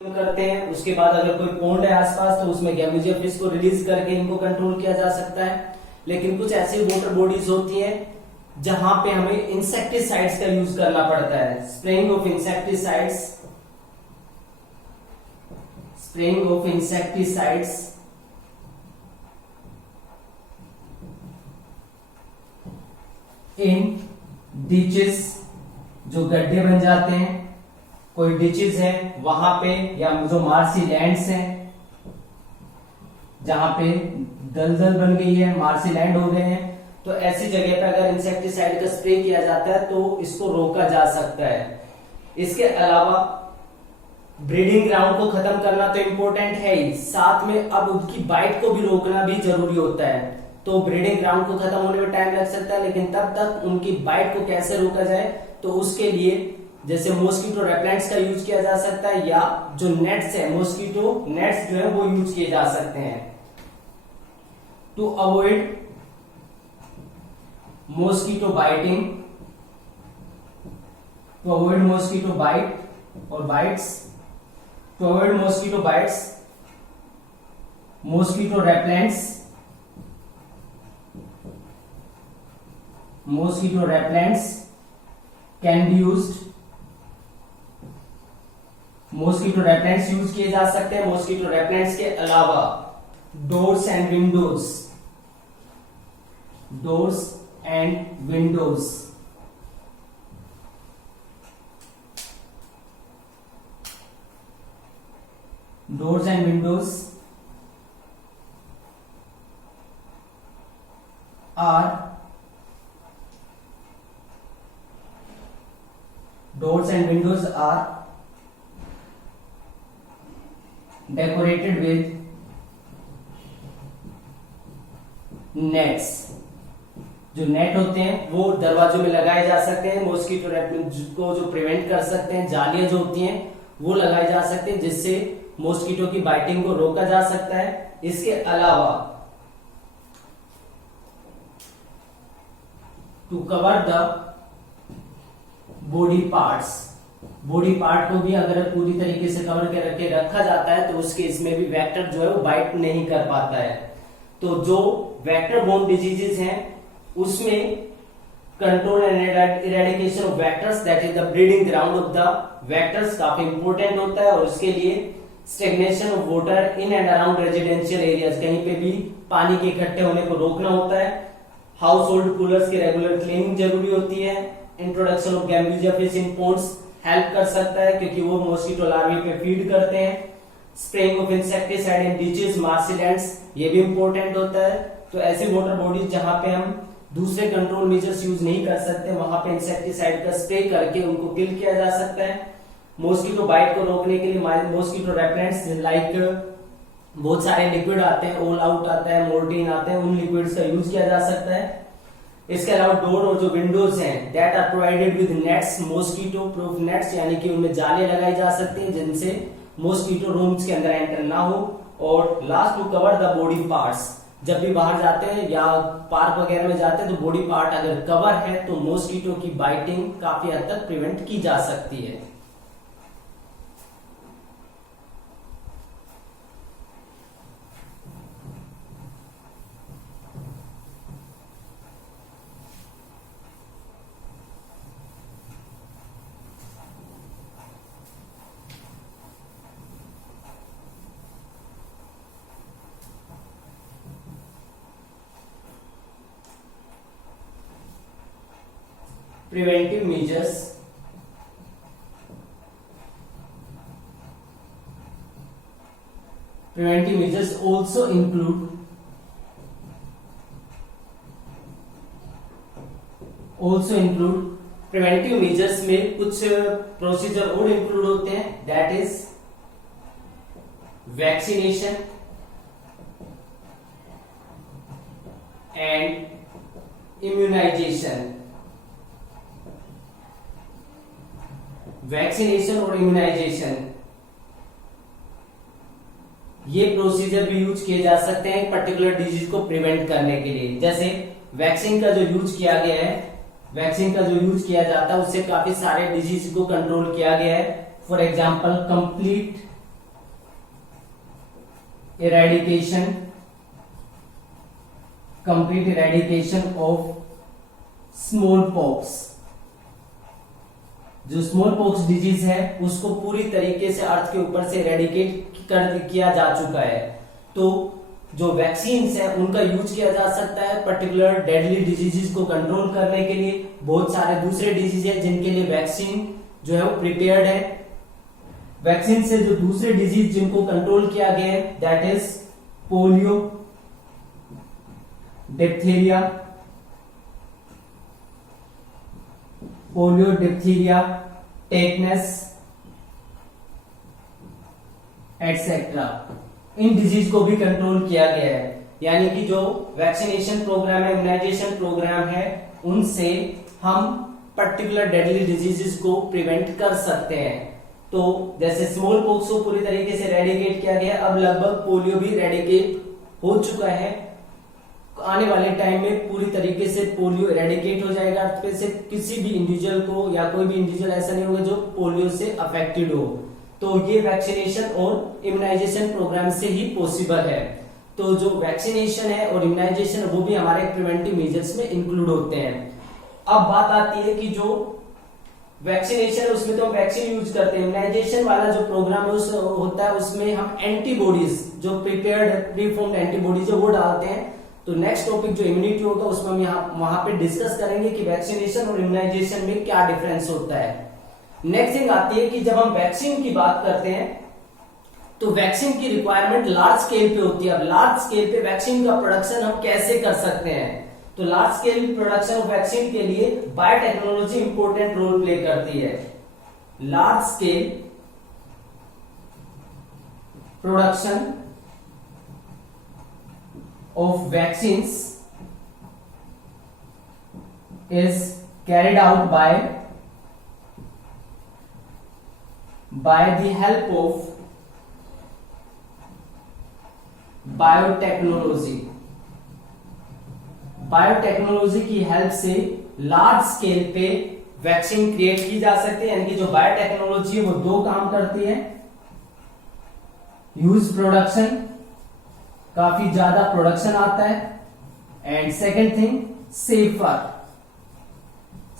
करते हैं। उसके बाद अगर कोई पोंड है आसपास तो उसमें गैम्बुजिया फिश को रिलीज करके इनको कंट्रोल किया जा सकता है। लेकिन कुछ ऐसी वाटर बॉडीज होती हैं जहां पे हमें इंसेक्टिसाइड्स का यूज करना पड़ता है। Spraying of insecticides in ditches, जो गड्ढे बन जाते हैं, कोई डिचेस है वहां पे, या जो मार्सी लैंड्स हैं जहां पे दलदल बन गई है, मार्सी लैंड हो गए हैं, तो ऐसी जगह पे अगर इंसेक्टिसाइड का स्प्रे किया जाता है तो इसको रोका जा सकता है। इसके अलावा ब्रीडिंग ग्राउंड को खत्म करना तो इंपॉर्टेंट है ही, साथ में अब उनकी बाइट को भी रोकना भी जरूरी होता है। तो ब्रीडिंग ग्राउंड को खत्म होने में टाइम लग सकता है, लेकिन तब तक उनकी बाइट को कैसे रोका जाए, तो उसके लिए जैसे मॉस्किटो रेपेलेंट्स का यूज किया जा सकता है, या जो नेट्स है, मॉस्किटो नेट्स जो है वो यूज किए जा सकते हैं to avoid mosquito biting, to avoid mosquito bite और bites, to avoid mosquito bites, mosquito repellents can be used, mosquito repellents use किए जा सकते हैं। मॉस्किटो रेपेलेंट्स के अलावा doors and windows, doors and windows doors and windows are decorated with nets। जो net होते हैं वो दरवाजों में लगाए जा सकते हैं, मॉस्किटो को जो प्रिवेंट कर सकते हैं। जालियां जो होती हैं वो लगाई जा सकती हैं जिससे मॉस्किटो की बाइटिंग को रोका जा सकता है। इसके अलावा to cover the body parts, body part को भी अगर पूरी तरीके से कवर करके रखा जाता है तो उसके इसमें भी वेक्टर जो है वो बाइट नहीं कर पाता है। तो जो वेक्टर बोर्न डिजीजेस हैं उसमें control and eradication of vectors, that is the breeding ground of the vectors, काफी इंपॉर्टेंट होता है। और उसके लिए stagnation of water in and around residential areas, कहीं पे भी पानी के इकट्ठे होने को रोकना होता है। हाउस होल्ड कूलर्स की रेगुलर क्लीनिंग जरूरी होती है। Introduction of gambusia fish in ponds help कर सकता है क्योंकि वो मॉस्किटो लार्वे पे फीड करते हैं। Spraying of insecticide in beaches, marshy lands, ये भी इंपॉर्टेंट होता है। तो ऐसी वाटर बॉडीज जहां पे हम दूसरे कंट्रोल मेजर्स यूज नहीं कर सकते, वहां पे इंसेक्टिसाइड का स्प्रे करके उनको किल किया जा सकता है। मॉस्किटो बाइट को रोकने के लिए मॉस्किटो रेपेलेंट्स लाइक बहुत सारे लिक्विड आते हैं, ऑल आउट आता है, मोर्टीन आते हैं, उन लिक्विड्स का यूज किया जा सकता है। इसके अलावा डोर और जो विंडोज हैं that are provided with nets, mosquito proof nets, यानी कि उनमें जालियां लगाई जा सकती हैं जिनसे मॉस्किटो रूम्स के अंदर एंटर ना हो। और last to cover the body parts, जब भी बाहर जाते हैं या पार्क वगैरह में जाते हैं तो बॉडी पार्ट अगर कवर है तो मॉस्किटो की बाइटिंग काफी हद तक प्रिवेंट की जा सकती है। Preventive measures, also include preventive measures में कुछ प्रोसीजर और इंक्लूड होते हैं, that is vaccination and immunization. Vaccination और इम्यूनाइजेशन ये प्रोसीजर भी यूज किए जा सकते हैं पर्टिकुलर डिजीज को प्रिवेंट करने के लिए। जैसे वैक्सीन का जो यूज किया गया है, वैक्सीन का जो यूज किया जाता है उससे काफी सारे डिजीज को कंट्रोल किया गया है। For example complete eradication, complete eradication of small pox. जो स्मॉल पॉक्स डिजीज है उसको पूरी तरीके से अर्थ के ऊपर से इरेडिकेट कर किया जा चुका है। तो जो वैक्सीन्स है उनका यूज किया जा सकता है पर्टिकुलर डेडली डिजीजेस को कंट्रोल करने के लिए। बहुत सारे दूसरे डिजीज है जिनके लिए वैक्सीन जो है वो प्रिपेयर्ड है। वैक्सीन से जो दूसरे डिजीज जिनको कंट्रोल किया गया है that is polio, diphtheria, tetanus etcetera. In disease को भी कंट्रोल किया गया है। यानी कि जो वैक्सीनेशन प्रोग्राम है, इम्यूनाइजेशन प्रोग्राम है, उनसे हम पर्टिकुलर डेडली डिजीजेस को प्रिवेंट कर सकते हैं। तो जैसे स्मॉल पॉक्स को पूरी तरीके से रेडिकेट किया गया, अब लगभग पोलियो भी रेडिकेट हो चुका है। आने वाले टाइम में पूरी तरीके से पोलियो रेडिकेट हो जाएगा अर्थ पे से। किसी भी इंडिविजुअल को या कोई भी इंडिविजुअल ऐसा नहीं होगा जो पोलियो से अफेक्टेड हो। तो ये वैक्सीनेशन और इम्यूनाइजेशन प्रोग्राम से ही पॉसिबल है। तो जो वैक्सीनेशन है और इम्यूनाइजेशन वो भी हमारे प्रिवेंटिव मेजर्स में इंक्लूड होते हैं। अब बात आती है कि जो वैक्सीनेशन है उसमें तो हम वैक्सीन यूज करते हैं। इम्यूनाइजेशन वाला जो प्रोग्राम होता है उसमें हम एंटीबॉडीज, जो प्रिपेयर्ड प्रीफॉर्म्ड एंटीबॉडीज वो डालते हैं। तो नेक्स्ट टॉपिक जो इम्यूनिटी होगा उसमें हम वहां पे डिस्कस करेंगे कि वैक्सीनेशन और इम्यूनाइजेशन में क्या डिफरेंस होता है। नेक्स्ट थिंग आती है कि जब हम वैक्सीन की बात करते हैं तो वैक्सीन की रिक्वायरमेंट लार्ज स्केल पे होती है। अब लार्ज स्केल पे वैक्सीन का प्रोडक्शन हम कैसे कर सकते हैं? तो large scale production of vaccine के लिए बायोटेक्नोलॉजी इंपॉर्टेंट रोल प्ले करती है। Large scale production of vaccines is carried out by the help of biotechnology. Biotechnology की हेल्प से लार्ज स्केल पे वैक्सीन क्रिएट की जा सकती है। यानी कि जो बायोटेक्नोलॉजी है वो दो काम करती है। ह्यूज प्रोडक्शन, काफी ज्यादा प्रोडक्शन आता है, and second thing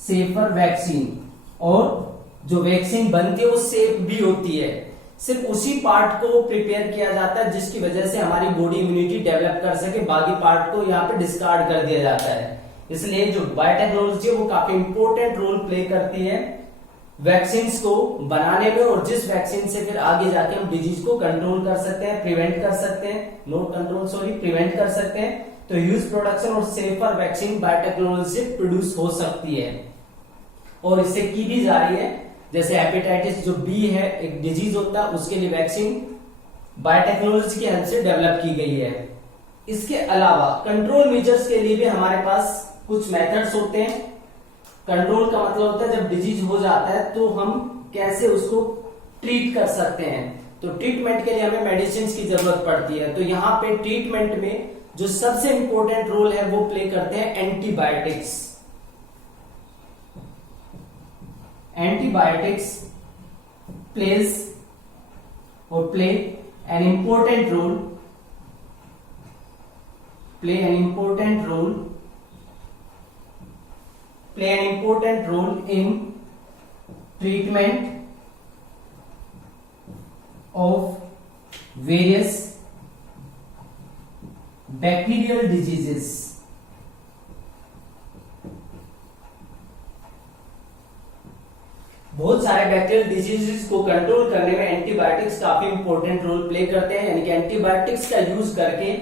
safer vaccine. और जो वैक्सीन बनती है वो सेफ भी होती है। सिर्फ उसी पार्ट को प्रिपेयर किया जाता है जिसकी वजह से हमारी बॉडी इम्यूनिटी डेवलप कर सके, बाकी पार्ट को यहाँ पे डिस्कार्ड कर दिया जाता है। इसलिए जो बायोटेक्नोलॉजी है वो काफी इंपॉर्टेंट रोल प्ले करती है वैक्सीन को बनाने में, और जिस वैक्सीन से फिर आगे जाके हम डिजीज को कंट्रोल कर सकते हैं, प्रिवेंट कर सकते हैं, नॉट कंट्रोल सॉरी प्रिवेंट कर सकते हैं। तो ह्यूज प्रोडक्शन और सेफर वैक्सीन बायोटेक्नोलॉजी से प्रोड्यूस हो सकती है और इससे की भी जा रही है। जैसे हेपेटाइटिस जो बी है एक डिजीज होता है, उसके लिए वैक्सीन बायोटेक्नोलॉजी की हेल्प से डेवलप की गई है। इसके अलावा कंट्रोल मेजर्स के लिए भी हमारे पास कुछ मेथड्स होते हैं। कंट्रोल का मतलब होता है जब डिजीज हो जाता है तो हम कैसे उसको ट्रीट कर सकते हैं। तो ट्रीटमेंट के लिए हमें मेडिसिन की जरूरत पड़ती है। तो यहाँ पे ट्रीटमेंट में जो सबसे इंपॉर्टेंट रोल है वो प्ले करते हैं antibiotics. Antibiotics play an important role in treatment of various bacterial diseases। बहुत सारे बैक्टीरियल डिजीजेस को कंट्रोल करने में एंटीबायोटिक्स काफी इंपॉर्टेंट रोल प्ले करते हैं। यानी कि एंटीबायोटिक्स का यूज करके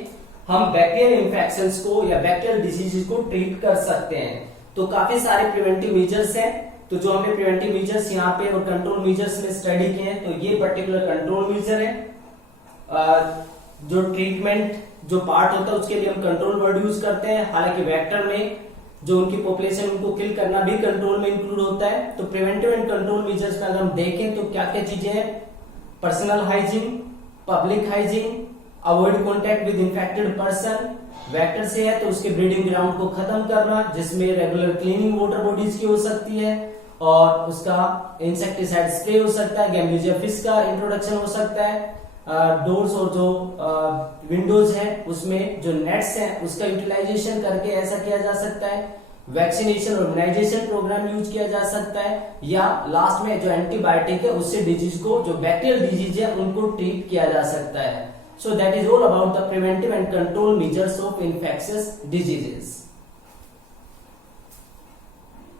हम बैक्टीरियल इंफेक्शंस को या बैक्टीरियल डिजीजेस को ट्रीट कर सकते हैं। तो काफी सारे प्रिवेंटिव मेजर्स हैं। तो जो हमने प्रिवेंटिव मेजर्स यहाँ पे और कंट्रोल मेजर्स में स्टडी किए हैं, तो ये पर्टिकुलर कंट्रोल मेजर है। जो ट्रीटमेंट जो पार्ट होता है उसके लिए हम कंट्रोल वर्ड यूज करते हैं। हालांकि वेक्टर में जो उनकी पॉपुलेशन उनको किल करना भी कंट्रोल में इंक्लूड होता है। तो प्रिवेंटिव एंड कंट्रोल मेजर्स में अगर हम देखें तो क्या क्या चीजें हैं? Personal hygiene, public hygiene, avoid contact with infected person. Vector से है तो उसके ब्रीडिंग ग्राउंड को खत्म करना, जिसमें रेगुलर क्लीनिंग वाटर बॉडीज की हो सकती है और उसका इंसेक्टिसाइड स्प्रे हो सकता है, गैम्बलीजिया फिश का इंट्रोडक्शन हो सकता है। डोर्स और जो विंडोज है उसमें जो नेट्स है उसका यूटिलाइजेशन करके ऐसा किया जा सकता है, वैक्सीनेशन और इम्यूनाइजेशन प्रोग्राम यूज किया जा सकता है, या लास्ट में जो एंटीबायोटिक है उससे डिजीज को, जो बैक्टीरियल डिजीज है उनको ट्रीट किया जा सकता है. So that is all about the preventive and control measures of infectious diseases.